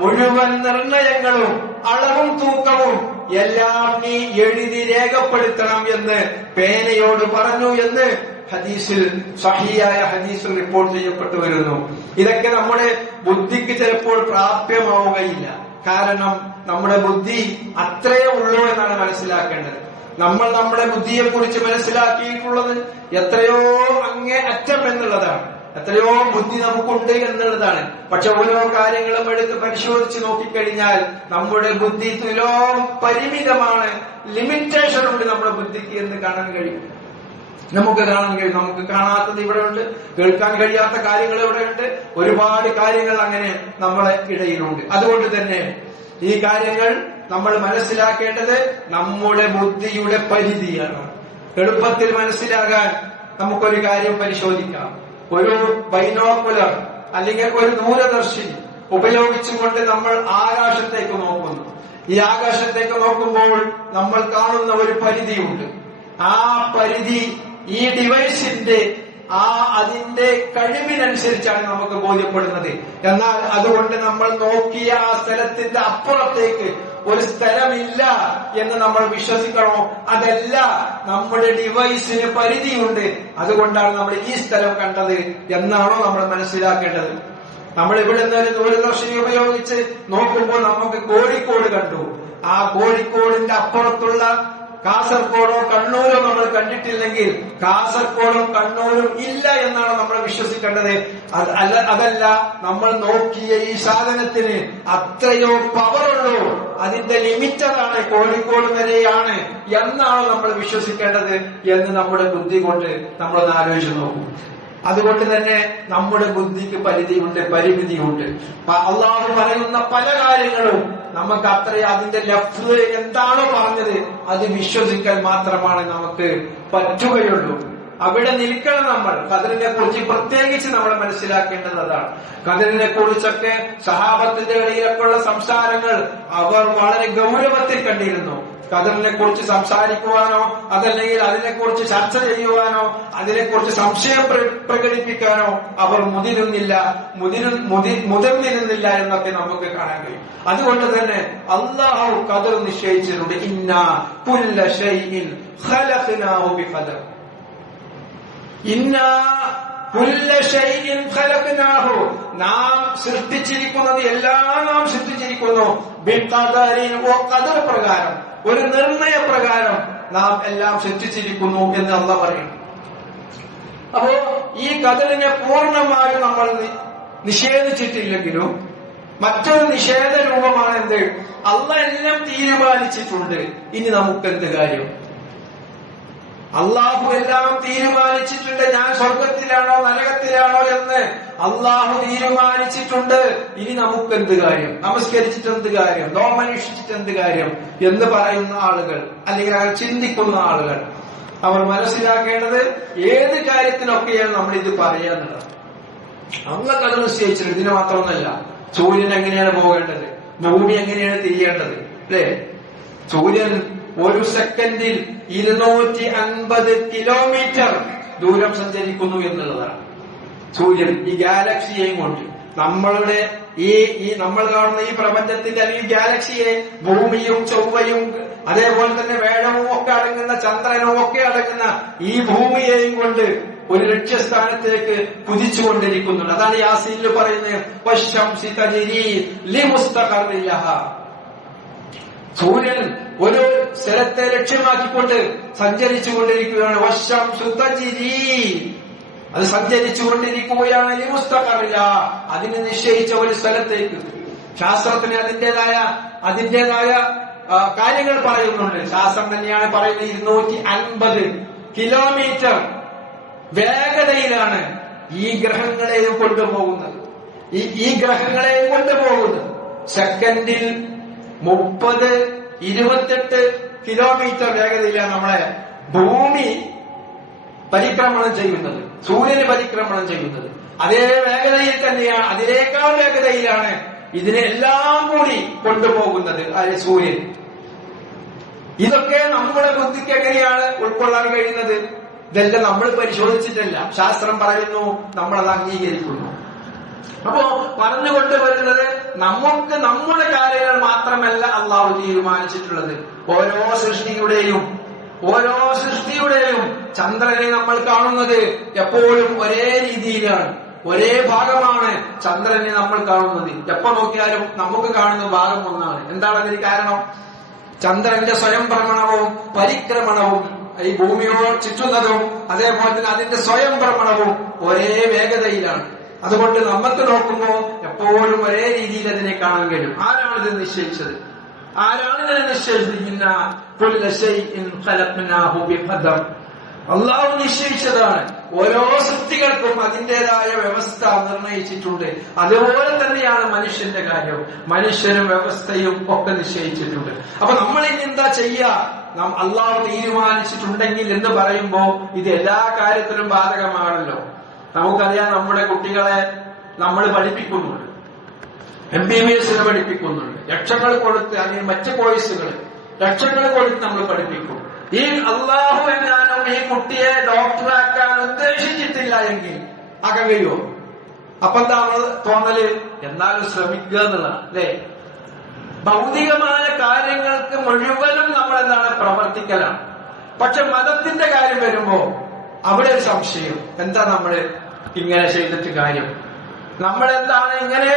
മുഴുവൻ നിർണയങ്ങളും അളവും തൂക്കവും എല്ലാം നീ എഴുതി രേഖപ്പെടുത്തണം എന്ന് പേനയോട് പറഞ്ഞു എന്ന് ഹദീസിൽ, സഹിയായ ഹദീസിൽ റിപ്പോർട്ട് ചെയ്യപ്പെട്ടു വരുന്നു. ഇതൊക്കെ നമ്മുടെ ബുദ്ധിക്ക് ചിലപ്പോൾ പ്രാപ്യമാവുകയില്ല. കാരണം നമ്മുടെ ബുദ്ധി അത്രയേ ഉള്ളൂ എന്നാണ് മനസ്സിലാക്കേണ്ടത്. നമ്മൾ നമ്മുടെ ബുദ്ധിയെ കുറിച്ച് മനസ്സിലാക്കിയിട്ടുള്ളത് എത്രയോ അങ്ങേ അറ്റം എന്നുള്ളതാണ്, എത്രയോ ബുദ്ധി നമുക്കുണ്ട് എന്നുള്ളതാണ്. പക്ഷെ ഓരോ കാര്യങ്ങളും എടുത്ത് പരിശോധിച്ച് നോക്കിക്കഴിഞ്ഞാൽ നമ്മുടെ ബുദ്ധി തുലോം പരിമിതമാണ്, ലിമിറ്റേഷൻ ഉണ്ട് നമ്മുടെ ബുദ്ധിക്ക് എന്ന് കാണാൻ കഴിയും. നമുക്ക് കാണാൻ കഴിയും. നമുക്ക് കാണാത്തത് ഇവിടെ ഉണ്ട്, കേൾക്കാൻ കഴിയാത്ത കാര്യങ്ങൾ ഇവിടെ ഉണ്ട്, ഒരുപാട് കാര്യങ്ങൾ അങ്ങനെ നമ്മളെ ഇടയിലുണ്ട്. അതുകൊണ്ട് തന്നെ ഈ കാര്യങ്ങൾ നമ്മൾ മനസ്സിലാക്കേണ്ടത് നമ്മുടെ ബുദ്ധിയുടെ പരിധിയാണ്. എളുപ്പത്തിൽ മനസ്സിലാകാൻ നമുക്കൊരു കാര്യം പരിശോധിക്കാം. ഒരു ബൈനോക്കുലർ അല്ലെങ്കിൽ ഒരു ദൂരദർശിനി ഉപയോഗിച്ചുകൊണ്ട് നമ്മൾ ആകാശത്തേക്ക് നോക്കുന്നു. ഈ ആകാശത്തേക്ക് നോക്കുമ്പോൾ നമ്മൾ കാണുന്ന ഒരു പരിധിയുണ്ട്. ആ പരിധി ഈ ഡിവൈസിന്റെ അതിന്റെ കഴിവിനനുസരിച്ചാണ് നമുക്ക് ബോധ്യപ്പെടുന്നത്. എന്നാൽ അതുകൊണ്ട് നമ്മൾ നോക്കിയ ആ സ്ഥലത്തിന്റെ അപ്പുറത്തേക്ക് ഒരു സ്ഥലമില്ല എന്ന് നമ്മൾ വിശ്വസിക്കണോ? അതല്ല, നമ്മുടെ ഡിവൈസിന് പരിധിയുണ്ട്, അതുകൊണ്ടാണ് നമ്മൾ ഈ സ്ഥലം കണ്ടത് എന്നാണോ നമ്മൾ മനസ്സിലാക്കേണ്ടത്? നമ്മൾ ഇവിടെ നിന്ന് ഒരു ദൂരദർശിനി ഉപയോഗിച്ച് നോക്കുമ്പോൾ നമുക്ക് കോഴിക്കോട് കണ്ടു. ആ കോഴിക്കോടിന്റെ അപ്പുറത്തുള്ള കാസർഗോഡോ കണ്ണൂരോ നമ്മൾ കണ്ടിട്ടില്ലെങ്കിൽ കാസർഗോഡും കണ്ണൂരും ഇല്ല എന്നാണ് നമ്മൾ വിശ്വസിക്കേണ്ടത്. അതല്ല, നമ്മൾ നോക്കിയ ഈ സാധനത്തിന് അത്രയോ പവറുള്ളൂ, അതിന്റെ ലിമിറ്റതാണ്, കോഴിക്കോട് വരെയാണ് എന്നാണ് നമ്മൾ വിശ്വസിക്കേണ്ടത് എന്ന് നമ്മുടെ ബുദ്ധി കൊണ്ട് നമ്മളൊന്ന് ആലോചിച്ച് നോക്കും. അതുകൊണ്ട് തന്നെ നമ്മുടെ ബുദ്ധിക്ക് പരിധിയുണ്ട്, പരിമിതിയുണ്ട്. അള്ളാഹു പറയുന്ന പല കാര്യങ്ങളും നമുക്ക് അതിന്റെ ലഫ്ള് എന്താണോ പറഞ്ഞത് അത് വിശ്വസിക്കാൻ മാത്രമാണ് നമുക്ക് പറ്റുകയുള്ളൂ. അവിടെ നിൽക്കണം നമ്മൾ. ഖദറിനെ കുറിച്ച് പ്രത്യേകിച്ച് നമ്മൾ മനസ്സിലാക്കേണ്ടത് അതാണ്. ഖദറിനെ കുറിച്ചൊക്കെ സഹാബത്തിന്റെ ഇടയിലൊക്കെയുള്ള സംസാരങ്ങൾ അവർ വളരെ ഗൗരവത്തിൽ കണ്ടിരുന്നു. ഖദറിനെ കുറിച്ച് സംസാരിക്കുവാനോ അതല്ലെങ്കിൽ അതിനെക്കുറിച്ച് ചർച്ച ചെയ്യുവാനോ അതിനെക്കുറിച്ച് സംശയം പ്രകടിപ്പിക്കാനോ അവർ മുതിർന്നിരുന്നില്ല എന്നൊക്കെ നമുക്ക് കാണാൻ കഴിയും. അതുകൊണ്ട് തന്നെ അല്ലാഹു ഖദർ നിശ്ചയിച്ചിട്ടുണ്ട്. ഇന്നാ കുല്ല ശൈഇൻ ഖലഖനാഹു ബിഖദർ. ഇന്നാ കുല്ല ശൈഇൻ ഖലഖനാഹു, നാം സൃഷ്ടിച്ചിരിക്കുന്നത് എല്ലാം നാം സൃഷ്ടിച്ചിരിക്കുന്നു ബിഖദറിൻ, ഖദർ പ്രകാരം, ഒരു നിർണയ പ്രകാരം നാം എല്ലാം സൃഷ്ടിച്ചിരിക്കുന്നു എന്ന് അല്ലാഹു പറയുന്നു. അപ്പോ ഈ ഖദറിനെ പൂർണ്ണമായും നമ്മൾ നിഷേധിച്ചിട്ടില്ലെങ്കിലും മറ്റൊരു നിഷേധ രൂപമാണ് എന്ത്? അള്ളാഹ് എല്ലാം തീരുമാനിച്ചിട്ടുണ്ട്, ഇനി നമുക്കെന്ത് കാര്യം? അള്ളാഹു എല്ലാം തീരുമാനിച്ചിട്ടുണ്ട്. ഞാൻ സ്വർഗത്തിലാണോ നരകത്തിലാണോ എന്ന് അള്ളാഹു തീരുമാനിച്ചിട്ടുണ്ട്. ഇനി നമുക്കെന്ത് കാര്യം? നമസ്കരിച്ചിട്ട് എന്ത് കാര്യം? നോമനുഷ്ഠിച്ചിട്ട് എന്ത് കാര്യം എന്ന് പറയുന്ന ആളുകൾ, അല്ലെങ്കിൽ അങ്ങനെ ചിന്തിക്കുന്ന ആളുകൾ, അവർ മനസ്സിലാക്കേണ്ടത് ഏത് കാര്യത്തിനൊക്കെയാണ് നമ്മൾ ഇത് പറയാന്നുള്ളത്. അള്ളാഹ് അത് നിശ്ചയിച്ചിട്ടുണ്ട്. ഇതിന് മാത്രമൊന്നുമല്ല, സൂര്യൻ എങ്ങനെയാണ് പോകേണ്ടത്, ഭൂമി എങ്ങനെയാണ് തിരിയേണ്ടത്, അല്ലേ? സൂര്യൻ ഒരു സെക്കൻഡിൽ 250 കിലോമീറ്റർ ദൂരം സഞ്ചരിക്കുന്നു എന്നുള്ളതാണ്. സൂര്യൻ ഈ ഗാലക്സിയെയും കൊണ്ട് നമ്മളുടെ ഈ നമ്മൾ കാണുന്ന ഈ പ്രപഞ്ചത്തിന്റെ അല്ലെങ്കിൽ ഗാലക്സിയെ, ഭൂമിയും ചൊവ്വയും അതേപോലെ തന്നെ വേഴവും ഒക്കെ അടങ്ങുന്ന, ചന്ദ്രനും ഒക്കെ അടങ്ങുന്ന ഈ ഭൂമിയെയും കൊണ്ട് ഒരു ലക്ഷ്യസ്ഥാനത്തേക്ക് കുതിച്ചുകൊണ്ടിരിക്കുന്നുണ്ട്. അതാണ് യാസീനിൽ പറയുന്നത്, വശ്ശംസി തജ്രീ ലിമുസ്തഖറിൻ ലഹാ. സൂര്യൻ ഒരു സ്ഥലത്തെ ലക്ഷ്യമാക്കിക്കൊണ്ട് സഞ്ചരിച്ചു കൊണ്ടിരിക്കുകയാണ്. വശ്ശംസു തജ്രീ, അത് സഞ്ചരിച്ചു കൊണ്ടിരിക്കുകയാണ്. ലിമുസ്തഖറിൻ ലഹാ, അതിന് നിശ്ചയിച്ച ഒരു സ്ഥലത്തേക്ക്. ശാസ്ത്രത്തിന് അതിന്റേതായ കാര്യങ്ങൾ പറയുന്നുണ്ട്. ശാസ്ത്രം തന്നെയാണ് പറയുന്നത് 250 കിലോമീറ്റർ വേഗതയിലാണ് ഈ ഗ്രഹങ്ങളെയും കൊണ്ടുപോകുന്നത്. ഈ ഗ്രഹങ്ങളെയും കൊണ്ടുപോകുന്നത് സെക്കൻഡിൽ 30-28 കിലോമീറ്റർ വേഗതയിലാണ് നമ്മളെ ഭൂമി പരിക്രമണം ചെയ്യുന്നത്, സൂര്യന് പരിക്രമണം ചെയ്യുന്നത്. അതേ വേഗതയിൽ തന്നെയാണ്, അതിനേക്കാൾ വേഗതയിലാണ് ഇതിനെല്ലാം കൂടി കൊണ്ടുപോകുന്നത് സൂര്യൻ. ഇതൊക്കെ നമ്മുടെ ബുദ്ധിക്ക് എങ്ങനെയാണ് ഉൾക്കൊള്ളാൻ കഴിയുന്നത്? ഇതെല്ലാം നമ്മൾ പരിശോധിച്ചിട്ടല്ല, ശാസ്ത്രം പറയുന്നു, നമ്മളത് അംഗീകരിക്കുന്നു. അപ്പോ പറഞ്ഞുകൊണ്ടുവരുന്നത്, നമുക്ക് നമ്മുടെ കാര്യങ്ങൾ മാത്രമല്ല അള്ളാഹു തീരുമാനിച്ചിട്ടുള്ളത്. ഓരോ സൃഷ്ടിയുടെയും ചന്ദ്രനെ നമ്മൾ കാണുന്നത് എപ്പോഴും ഒരേ രീതിയിലാണ്, ഒരേ ഭാഗമാണ് ചന്ദ്രനെ നമ്മൾ കാണുന്നത്. എപ്പോ നോക്കിയാലും നമുക്ക് കാണുന്ന ഭാഗം ഒന്നാണ്. എന്താണ് അതിന് കാരണം? ചന്ദ്രന്റെ സ്വയം ഭ്രമണവും പരിക്രമണവും, ഈ ഭൂമിയോട് ചുറ്റുന്നതും അതേപോലെ തന്നെ അതിന്റെ സ്വയം ഭ്രമണവും ഒരേ വേഗതയിലാണ്. അതുകൊണ്ട് നമുക്ക് നോക്കുമ്പോൾ എപ്പോഴും ഒരേ രീതിയിൽ അതിനെ കാണാൻ കഴിയും. ആരാണ് ഇത് നിശ്ചയിച്ചത്? അള്ളാഹു നിശ്ചയിച്ചതാണ്. ഓരോ സൃഷ്ടികൾക്കും അതിന്റേതായ വ്യവസ്ഥ നിർണയിച്ചിട്ടുണ്ട്. അതുപോലെ തന്നെയാണ് മനുഷ്യന്റെ കാര്യവും, മനുഷ്യനും വ്യവസ്ഥയും ഒക്കെ നിശ്ചയിച്ചിട്ടുണ്ട്. അപ്പൊ നമ്മൾ ഇനി എന്താ ചെയ്യുക? നാം അള്ളാഹു തീരുമാനിച്ചിട്ടുണ്ടെങ്കിൽ എന്ന് പറയുമ്പോ ഇത് എല്ലാ കാര്യത്തിലും ബാധകമാണല്ലോ. നമുക്കറിയാം, നമ്മുടെ കുട്ടികളെ നമ്മൾ പഠിപ്പിക്കുന്നുണ്ട്, MBBS പഠിപ്പിക്കുന്നുണ്ട്, ലക്ഷങ്ങൾ കൊടുത്ത്, അല്ലെങ്കിൽ മറ്റ് കോഴ്സുകൾ ലക്ഷങ്ങൾ കൊടുത്ത് നമ്മൾ പഠിപ്പിക്കും. ഈ അള്ളാഹു എങ്ങാനും ഈ കുട്ടിയെ ഡോക്ടറാക്കാൻ ഉദ്ദേശിച്ചിട്ടില്ല എങ്കിൽ ആക്കാൻ കഴിയുമോ? അപ്പൊ എന്താ നമ്മൾ തോന്നല്? എന്നാലും ശ്രമിക്കുക എന്നുള്ളതാണ്, അല്ലേ? ഭൗതികമായ കാര്യങ്ങൾക്ക് മുഴുവനും നമ്മൾ എന്താണ്? പ്രവർത്തിക്കലാണ്. പക്ഷെ മതത്തിന്റെ കാര്യം വരുമ്പോ അവിടെ ഒരു സംശയം. എന്താ നമ്മള് ഇങ്ങനെ ചെയ്തിട്ട് കാര്യം? നമ്മളെന്താണ് ഇങ്ങനെ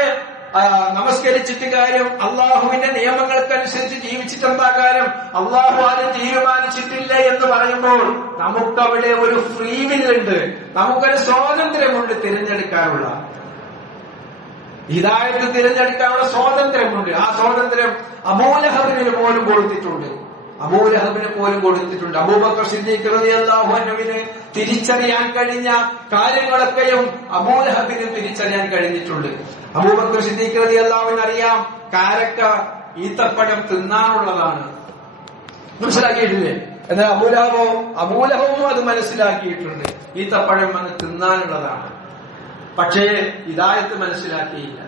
നമസ്കരിച്ചിട്ട് കാര്യം? അള്ളാഹുവിന്റെ നിയമങ്ങൾക്കനുസരിച്ച് ജീവിച്ചിട്ട് എന്താ കാര്യം? അള്ളാഹു ആരും തീരുമാനിച്ചിട്ടില്ല എന്ന് പറയുമ്പോൾ നമുക്കവിടെ ഒരു ഫ്രീ വിൽ ഉണ്ട്, നമുക്കൊരു സ്വാതന്ത്ര്യമുണ്ട് തിരഞ്ഞെടുക്കാനുള്ള. ഹിദായത്ത് തിരഞ്ഞെടുക്കാനുള്ള സ്വാതന്ത്ര്യമുണ്ട്. ആ സ്വാതന്ത്ര്യം അബൂലഹബിന് പോലും കൊടുത്തിട്ടുണ്ട്. അബൂബക്കർ സിദ്ദീഖ് റളിയല്ലാഹു അൻഹുവിന് തിരിച്ചറിയാൻ കഴിഞ്ഞ കാര്യങ്ങളൊക്കെയും അബൂലഹബിന് തിരിച്ചറിയാൻ കഴിഞ്ഞിട്ടുണ്ട്. അബൂബക്കർ സിദ്ദീഖ് റളിയല്ലാഹുവിന് അറിയാം, കാരക്ക ഈത്തപ്പഴം തിന്നാനുള്ളതാണ്, മനസ്സിലാക്കിയിട്ടില്ലേ? എന്നാൽ അബൂലഹബും അത് മനസ്സിലാക്കിയിട്ടുണ്ട്, ഈത്തപ്പഴം അത് തിന്നാനുള്ളതാണ്. പക്ഷേ ഹിദായത്ത് മനസ്സിലാക്കിയില്ല,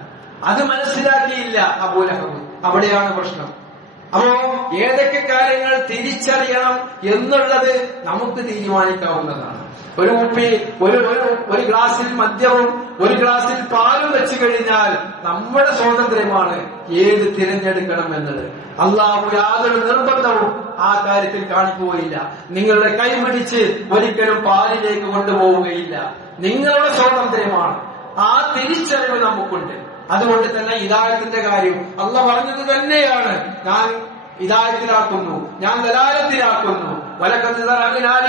അത് മനസ്സിലാക്കിയില്ല അബൂലഹബ്. അവിടെയാണ് പ്രശ്നം. അപ്പോ ഏതൊക്കെ കാര്യങ്ങൾ തിരിച്ചറിയണം എന്നുള്ളത് നമുക്ക് തീരുമാനിക്കാവുന്നതാണ്. ഒരു കുപ്പി ഒരു ഗ്ലാസിൽ മദ്യവും ഒരു ഗ്ലാസിൽ പാലും വെച്ചു കഴിഞ്ഞാൽ നമ്മുടെ സ്വാതന്ത്ര്യമാണ് ഏത് തിരഞ്ഞെടുക്കണം എന്നത്. അള്ളാഹു യാതൊരു നിർബന്ധവും ആ കാര്യത്തിൽ കാണിക്കുകയില്ല. നിങ്ങളുടെ കൈ പിടിച്ച് ഒരിക്കലും പാലിലേക്ക് കൊണ്ടുപോവുകയില്ല. നിങ്ങളുടെ സ്വാതന്ത്ര്യമാണ്. ആ തിരിച്ചറിവ് നമുക്കുണ്ട്. അതുകൊണ്ട് തന്നെ ഹിദായത്തിന്റെ കാര്യം അള്ളാഹ് പറഞ്ഞത് തന്നെയാണ്, ഞാൻ ഹിദായത്തിലാക്കുന്നു, ഞാൻ ദലാലത്തിലാക്കുന്നു.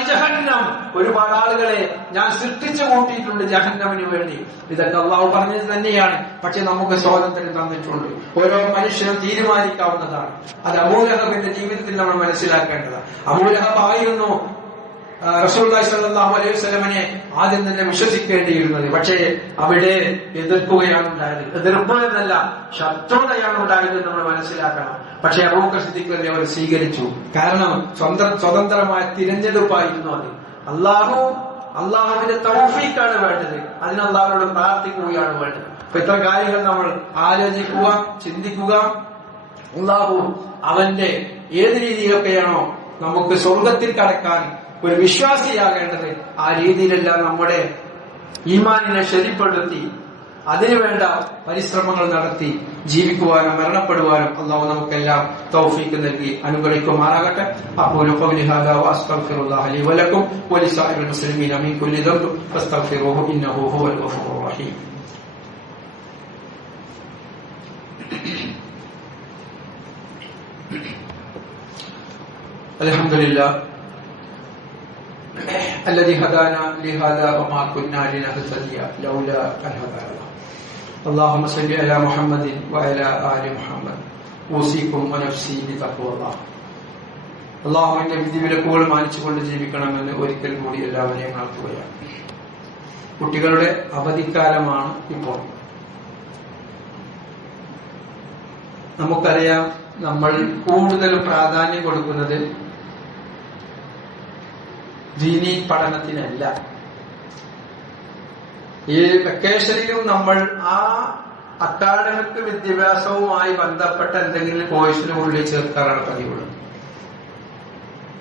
ജഹന്നം, ഒരുപാട് ആളുകളെ ഞാൻ സൃഷ്ടിച്ചു കൂട്ടിയിട്ടുണ്ട് ജഹന്നമിന് വേണ്ടി. ഇതൊക്കെ അള്ളാഹു പറഞ്ഞത് തന്നെയാണ്. പക്ഷെ നമുക്ക് സ്വാതന്ത്ര്യം തന്നിട്ടുണ്ട്. ഓരോ മനുഷ്യനും തീരുമാനിക്കാവുന്നതാണ്. അത് അബൂലഹബിന്റെ ജീവിതത്തിൽ നമ്മൾ മനസ്സിലാക്കേണ്ടതാണ്. അബൂലഹബ് ആയിരുന്നു റസൂലുള്ളാഹി സ്വല്ലല്ലാഹു അലൈഹി വസല്ലമയെ ആദ്യം തന്നെ വിശ്വസിക്കേണ്ടിയിരുന്നത്. പക്ഷേ അവിടെ എതിർക്കുകയാണ് ഉണ്ടായത്. എതിർപ്പ് എന്നല്ല, ശത്രുതയാണ് ഉണ്ടായത് നമ്മൾ മനസ്സിലാക്കണം. പക്ഷെ അബൂബക്കർ സിദ്ദീഖ് അവർ സ്വീകരിച്ചു. കാരണം സ്വതന്ത്രമായ തിരഞ്ഞെടുപ്പായിരുന്നു അത്. അള്ളാഹുവിന്റെ തൗഫീഖാണ് വേണ്ടത്. അതിന് അള്ളാഹുവിനോട് പ്രാർത്ഥിക്കുകയാണ് വേണ്ടത്. അപ്പൊ ഇത്ര കാര്യങ്ങൾ നമ്മൾ ആലോചിക്കുക, ചിന്തിക്കുക. അള്ളാഹു അവന്റെ ഏത് രീതിയിലൊക്കെയാണോ നമുക്ക് സ്വർഗത്തിൽ കടക്കാൻ ഒരു വിശ്വാസിയാകേണ്ടത്, ആ രീതിയിലെല്ലാം നമ്മുടെ ഈമാനിനെ ശരിപ്പെടുത്തി അതിനുവേണ്ട പരിശ്രമങ്ങൾ നടത്തി ജീവിക്കുവാനും മരണപ്പെടുവാനും അള്ളാഹു നമുക്കെല്ലാം തൗഫീഖ് നൽകി അനുഗ്രഹിക്കുമാറാകട്ടെ. അഖൂലു ഖൗലി ഹാദാ വഅസ്തഗ്ഫിറുല്ലാഹ ലി വലക്കും വലിസാഇറിൽ മുസ്ലിമീന മിൻ കുല്ലി ദംബിൻ ഫസ്തഗ്ഫിറൂഹു ഇന്നഹു ഹുവൽ ഗഫൂറുർ റഹീം. അൽഹംദുലില്ലാഹ് الذي هدانا لهذا وما كنا لنهتدي لولا أن هدانا الله. اللهم صل على محمد وعلى آل محمد. أوصيكم ونفسي بتقوى الله. അള്ളാഹുവിന്റെ വിധിവിലക്കുകൾ മാനിച്ചുകൊണ്ട് ജീവിക്കണമെന്ന് ഒരിക്കൽ കൂടി എല്ലാവരെയും ഉണർത്തുകയാണ്. കുട്ടികളുടെ അവധിക്കാലമാണ് ഇപ്പോൾ. നമുക്കറിയാം, നമ്മൾ കൂടുതൽ പ്രാധാന്യം കൊടുക്കുന്നത് ദീനീ പഠനത്തിനല്ല. ഈ വെക്കേഷനിലും നമ്മൾ ആ അക്കാഡമിക് വിദ്യാഭ്യാസവുമായി ബന്ധപ്പെട്ട എന്തെങ്കിലും കോഴ്സിനുള്ളിൽ ചേർക്കാറാണ് പതിവുള്ളത്.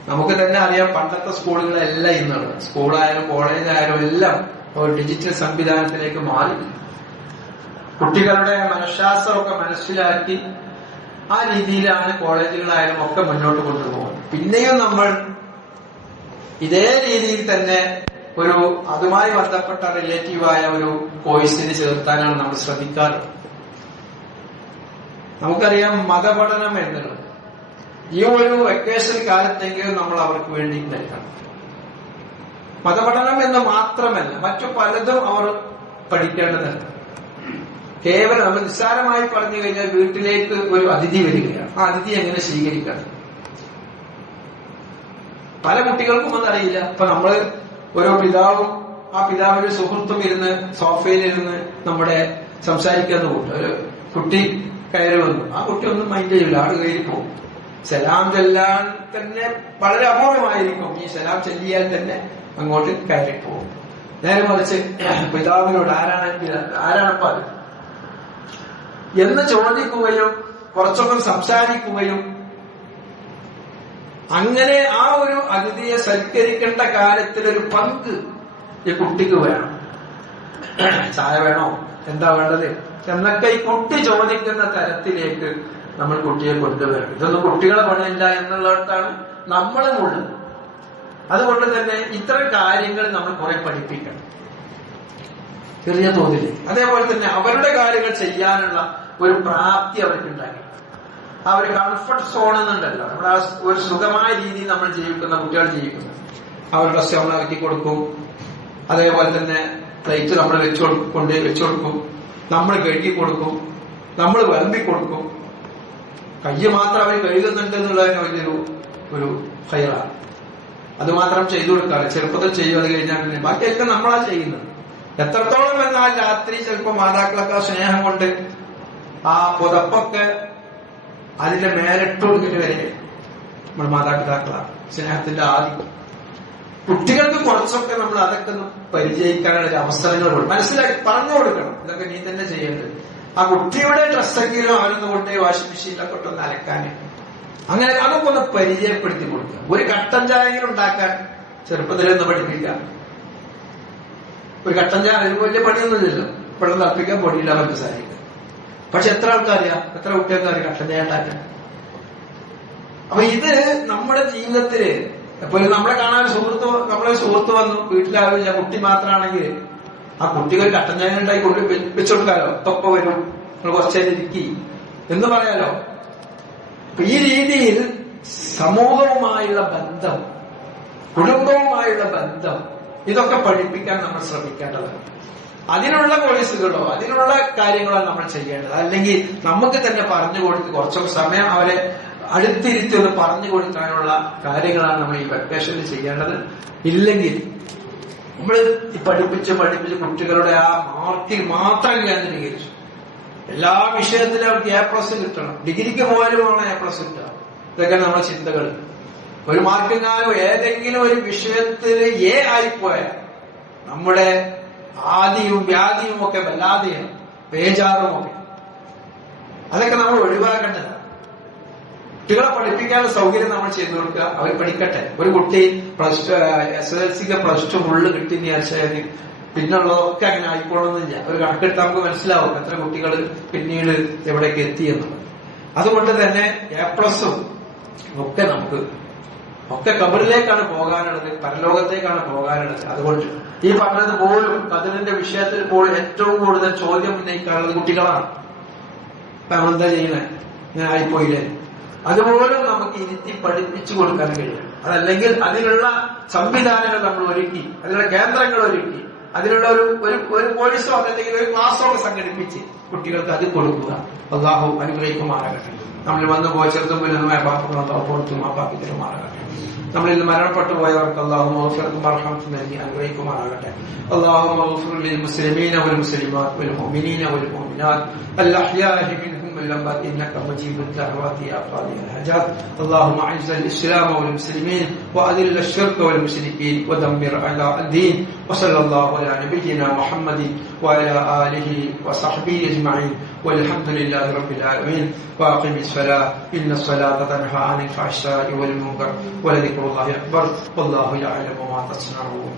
നമുക്ക് തന്നെ അറിയാം, പണ്ടത്തെ സ്കൂളുകളെല്ലാം ഇന്നുള്ളത്, സ്കൂളായാലും കോളേജായാലും എല്ലാം ഒരു ഡിജിറ്റൽ സംവിധാനത്തിലേക്ക് മാറി. കുട്ടികളുടെ മനഃശാസ്ത്രമൊക്കെ മനസ്സിലാക്കി ആ രീതിയിലാണ് കോളേജുകളായാലും ഒക്കെ മുന്നോട്ട് കൊണ്ടുപോകുന്നത്. പിന്നെയും നമ്മൾ ഇതേ രീതിയിൽ തന്നെ ഒരു അതുമായി ബന്ധപ്പെട്ട റിലേറ്റീവായ ഒരു കോഴ്സിന് ചേർത്താനാണ് നമ്മൾ ശ്രമിക്കാറുള്ളത്. നമുക്കറിയാം, മതപഠനം എന്നുള്ളത് ഈ ഒരു വെക്കേഷൻ കാലത്തെങ്കിലും നമ്മൾ അവർക്ക് വേണ്ടി നൽകണം. മതപഠനം എന്ന് മാത്രമല്ല, മറ്റു പലതും അവർ പഠിക്കേണ്ടതുണ്ട്. കേവലം നമ്മൾ നിസ്സാരമായി പറഞ്ഞു കഴിഞ്ഞാൽ, വീട്ടിലേക്ക് ഒരു അതിഥി വരികയാണ്, ആ അതിഥി എങ്ങനെ സ്വീകരിക്കണം പല കുട്ടികൾക്കും ഒന്നറിയില്ല. അപ്പൊ നമ്മള് ഓരോ പിതാവും ആ പിതാവിന്റെ സുഹൃത്തും ഇരുന്ന് സോഫയിലിരുന്ന് നമ്മുടെ സംസാരിക്കുന്ന ഒരു കുട്ടി കയറി വന്നു. ആ കുട്ടി ഒന്നും മൈൻഡ് ചെയ്യില്ല, ആള് കയറി പോകും. സലാം ചെല്ലാൻ തന്നെ വളരെ അപൂർവമായിരിക്കും. ഈ സലാം ചെല്ലിയാൽ തന്നെ അങ്ങോട്ട് കയറി പോകും. നേരെ മറിച്ച് പിതാവിനോട് ആരാണപ്പ അത് എന്ന് ചോദിക്കുകയും കുറച്ചൊക്കെ സംസാരിക്കുകയും അങ്ങനെ ആ ഒരു അതിഥിയെ സൽക്കരിക്കേണ്ട കാര്യത്തിൽ ഒരു പങ്ക് ഈ കുട്ടിക്ക് വേണം. ചായ വേണോ, എന്താ വേണ്ടത് എന്നൊക്കെ ഈ കുട്ടി ചോദിക്കുന്ന തരത്തിലേക്ക് നമ്മൾ കുട്ടിയെ കൊണ്ടുവരണം. ഇതൊന്നും കുട്ടികളെ പണിയില്ല എന്നുള്ളിടത്താണ് നമ്മളും ഉള്ളത്. അതുകൊണ്ട് തന്നെ ഇത്തരം കാര്യങ്ങൾ നമ്മൾ കുറെ പഠിപ്പിക്കണം, ചെറിയ തോതിൽ. അതേപോലെ തന്നെ അവരുടെ കാര്യങ്ങൾ ചെയ്യാനുള്ള ഒരു പ്രാപ്തി അവർക്ക് ഉണ്ടാക്കി. ആ ഒരു കംഫർട്ട് സോൺ എന്നുണ്ടല്ലോ, നമ്മുടെ ആ ഒരു സുഖമായ രീതിയിൽ നമ്മൾ ജീവിക്കുന്ന കുട്ടികൾ ജീവിക്കുന്നത്. അവരുടെ ഡ്രസ് നമ്മൾ ഇറക്കി കൊടുക്കും, അതേപോലെ തന്നെ പ്ലേറ്റ് നമ്മൾ വെച്ചു കൊടുക്കും, നമ്മൾ കഴുകി കൊടുക്കും, നമ്മൾ വിളമ്പി കൊടുക്കും. കയ്യ് മാത്രം അവർ കഴുകുന്നുണ്ട് എന്നുള്ളതിന് വലിയൊരു ഒരു ഹൈറാണ്. അത് മാത്രം ചെയ്തു കൊടുക്കാറ്. ചെറുപ്പത്തിൽ ചെയ്യും, അത് കഴിഞ്ഞാൽ പിന്നെ ബാക്കിയൊക്കെ നമ്മളാ ചെയ്യുന്നത്. എത്രത്തോളം എന്നാൽ രാത്രി ചിലപ്പോൾ മാതാക്കളൊക്കെ സ്നേഹം കൊണ്ട് ആ പുതപ്പൊക്കെ അതിന്റെ മേലിട്ട് കൊടുത്തിട്ട് വരെ നമ്മൾ മാതാപിതാക്കളാണ് സ്നേഹത്തിന്റെ ആദ്യം. കുട്ടികൾക്ക് കുറച്ചൊക്കെ നമ്മൾ അതൊക്കെ ഒന്ന് പരിചയിക്കാനുള്ള ഒരു അവസരങ്ങൾ മനസ്സിലാക്കി പറഞ്ഞു കൊടുക്കണം. ഇതൊക്കെ നീ തന്നെ ചെയ്യേണ്ടത്. ആ കുട്ടിയുടെ ഡ്രസ്സെങ്കിലും അവരൊന്ന് കൊണ്ട് വാഷിംഗ് മെഷീനിലൊക്കെ ഇട്ടൊന്ന് അലക്കാൻ, അങ്ങനെ അതൊക്കെ ഒന്ന് പരിചയപ്പെടുത്തി കൊടുക്കുക. ഒരു കട്ടൻ ചായയെങ്കിലും ഉണ്ടാക്കാൻ ചെറുപ്പത്തിലൊന്ന് പഠിപ്പിക്കാം. ഒരു കട്ടൻ ചായ അതിന് വലിയ പണിയൊന്നുമില്ലല്ലോ, വെള്ളം തിളപ്പിക്കാൻ പൊടിയില്ല, പഞ്ചസാരയില്ല. പക്ഷെ എത്ര ആൾക്കറിയാം, എത്ര കുട്ടികൾക്ക് അറിയാം കട്ടൻ ചായ ഉണ്ടാക്കാൻ. അപ്പൊ ഇത് നമ്മുടെ ജീവിതത്തില് ഇപ്പൊ നമ്മളെ കാണാൻ നമ്മളെ സുഹൃത്ത് വന്നു, വീട്ടിലാവില്ല, കുട്ടി മാത്രമാണെങ്കിൽ ആ കുട്ടികൾ കട്ടൻ ചായ ഉണ്ടാക്കി കൊണ്ട് വെച്ചുകൊടുക്കാലോ. തൊപ്പ വരും, നിങ്ങൾ കുറച്ചേരം ഇരിക്കി എന്ന് പറയാലോ. ഈ രീതിയിൽ സമൂഹവുമായുള്ള ബന്ധം കുടുംബവുമായുള്ള ബന്ധം, ഇതൊക്കെ പഠിപ്പിക്കാൻ നമ്മൾ ശ്രമിക്കേണ്ടതാണ്. അതിനുള്ള കോഴ്സുകളോ അതിനുള്ള കാര്യങ്ങളോ നമ്മൾ ചെയ്യേണ്ടത്. അല്ലെങ്കിൽ നമുക്ക് തന്നെ പറഞ്ഞു കൊടുത്ത് കുറച്ചൊക്കെ സമയം അവരെ അടുത്തിരുത്തി ഒന്ന് പറഞ്ഞു കൊടുക്കാനുള്ള കാര്യങ്ങളാണ് നമ്മൾ ഈ വെക്കേഷനിൽ ചെയ്യേണ്ടത്. ഇല്ലെങ്കിൽ നമ്മൾ പഠിപ്പിച്ച് കുട്ടികളുടെ ആ മാർക്കിൽ മാത്രം കേന്ദ്രീകരിച്ചു. എല്ലാ വിഷയത്തിലും അവർക്ക് A+ കിട്ടണം. ഡിഗ്രിക്ക് പോയാലും വേണം A+ കിട്ടുക. ഇതൊക്കെ നമ്മുടെ ചിന്തകൾ. ഒരു മാർക്കിനാലും ഏതെങ്കിലും ഒരു വിഷയത്തിൽ A ആയിപ്പോയാൽ നമ്മുടെ ആദിയും വ്യാധിയും ഒക്കെ വല്ലാതെയാണ്, ബേജാറും ഒക്കെ. അതൊക്കെ നമ്മൾ ഒഴിവാക്കേണ്ടതാണ്. കുട്ടികളെ പഠിപ്പിക്കാനുള്ള സൗകര്യം നമ്മൾ ചെയ്തു കൊടുക്കുക. അവർ പഠിക്കട്ടെ. ഒരു കുട്ടി SSLCക്ക് +2 ഫുള്ള് കിട്ടി വിചാരിച്ചാൽ പിന്നുള്ളതൊക്കെ അങ്ങനെ ആയിക്കോളുന്നില്ല. ഒരു കണക്കെടുത്ത് നമുക്ക് മനസ്സിലാവും എത്ര കുട്ടികൾ പിന്നീട് എവിടേക്ക് എത്തിയെന്നുള്ളത്. അതുകൊണ്ട് തന്നെ A+ ഒക്കെ നമുക്ക് ഒക്കെ ഖബറിലേക്കാണ് പോകാനുള്ളത്, പരലോകത്തേക്കാണ് പോകാനുള്ളത്. അതുകൊണ്ട് ഈ പറഞ്ഞത് പോലും കതിരിന്റെ വിഷയത്തിൽ പോലും ഏറ്റവും കൂടുതൽ ചോദ്യം ഉന്നയിക്കാനുള്ളത് കുട്ടികളാണ്. നമ്മളെന്താ ചെയ്യുന്നത്, ഇങ്ങനെ ആയിപ്പോയില്ലേ? അതുപോലും നമുക്ക് ഇരുത്തി പഠിപ്പിച്ചു കൊടുക്കാൻ കഴിയും. അതല്ലെങ്കിൽ അതിനുള്ള സംവിധാനങ്ങൾ നമ്മൾ ഒരുക്കി, അതിനുള്ള കേന്ദ്രങ്ങൾ ഒരുക്കി, അതിനുള്ള ഒരു കോഴ്സോ അതല്ലെങ്കിൽ ഒരു ക്ലാസ്സോ സംഘടിപ്പിച്ച് കുട്ടികൾക്ക് അത് കൊടുക്കുക. അല്ലാഹു അനുഗ്രഹിക്കുമാറാകട്ടെ. നമ്മൾ വന്നു പോയ ചെറുതും വലുതുമായ പാപങ്ങളെ പുറത്തും ആ പാപിക്കലുമാറാകട്ടെ. നമ്മളിൽ മരണപ്പെട്ടു പോയവർക്ക് അല്ലാഹു മഗ്ഫിറത്തും മർഹമത്തും നൽകി അനുഗ്രഹിക്കുമാറാകട്ടെ. اللهم اغفر للمسلمين والمسلمات والمؤمنين والمؤمنات الأحياء منهم والأموات إنك مجيب الدعوات يا قاضي الحاجات. اللهم أعز الإسلام والمسلمين وأذل الشرك والمشركين ودمر أعداء الدين. وصلى الله على نبينا محمد وعلى آله وصحبه أجمعين والحمد لله رب العالمين. وأقم الصلاة إن الصلاة تنهى عن الفحشاء والمنكر ولذكر الله أكبر والله يعلم ما تصنعون.